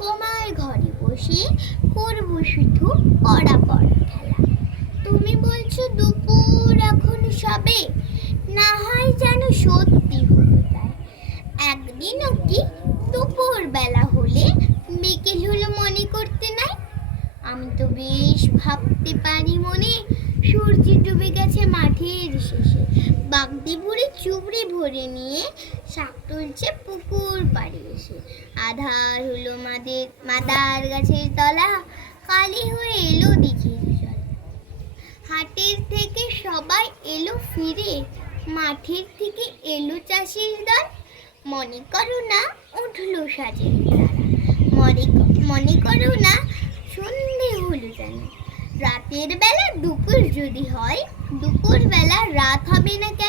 তোমার ঘরে বসে করবো শুধু পড়া পড়া খেলা। তুমি বলছো দুপুর এখন সবে, না হয় যেন সত্যি হলো তাই। একদিনও কি দুপুর বেলা হলে বিকেল হলো মনে করতে নাই? আমি তো বেশ ভাবতে পারি মনে, সূর্য ডুবে গেছে মাঠের শেষে, বাগদি বুড়ি চুবড়ি ভরে নিয়ে শাক তুলছে পুকুর পাড়ে এসে। আধার হলো মাদার গাছের তলা, কালি হয়ে এলো দিঘির জল। হাটের থেকে সবাই এলো ফিরে, মাঠের থেকে এলো চাষির দল। মনে করো না উঠলো সাজের তারা, মনে করো না সন্ধে হলো যেন। রাতের বেলা দুপুর যদি হয়, দুপুর বেলা রাত হবে না কেন?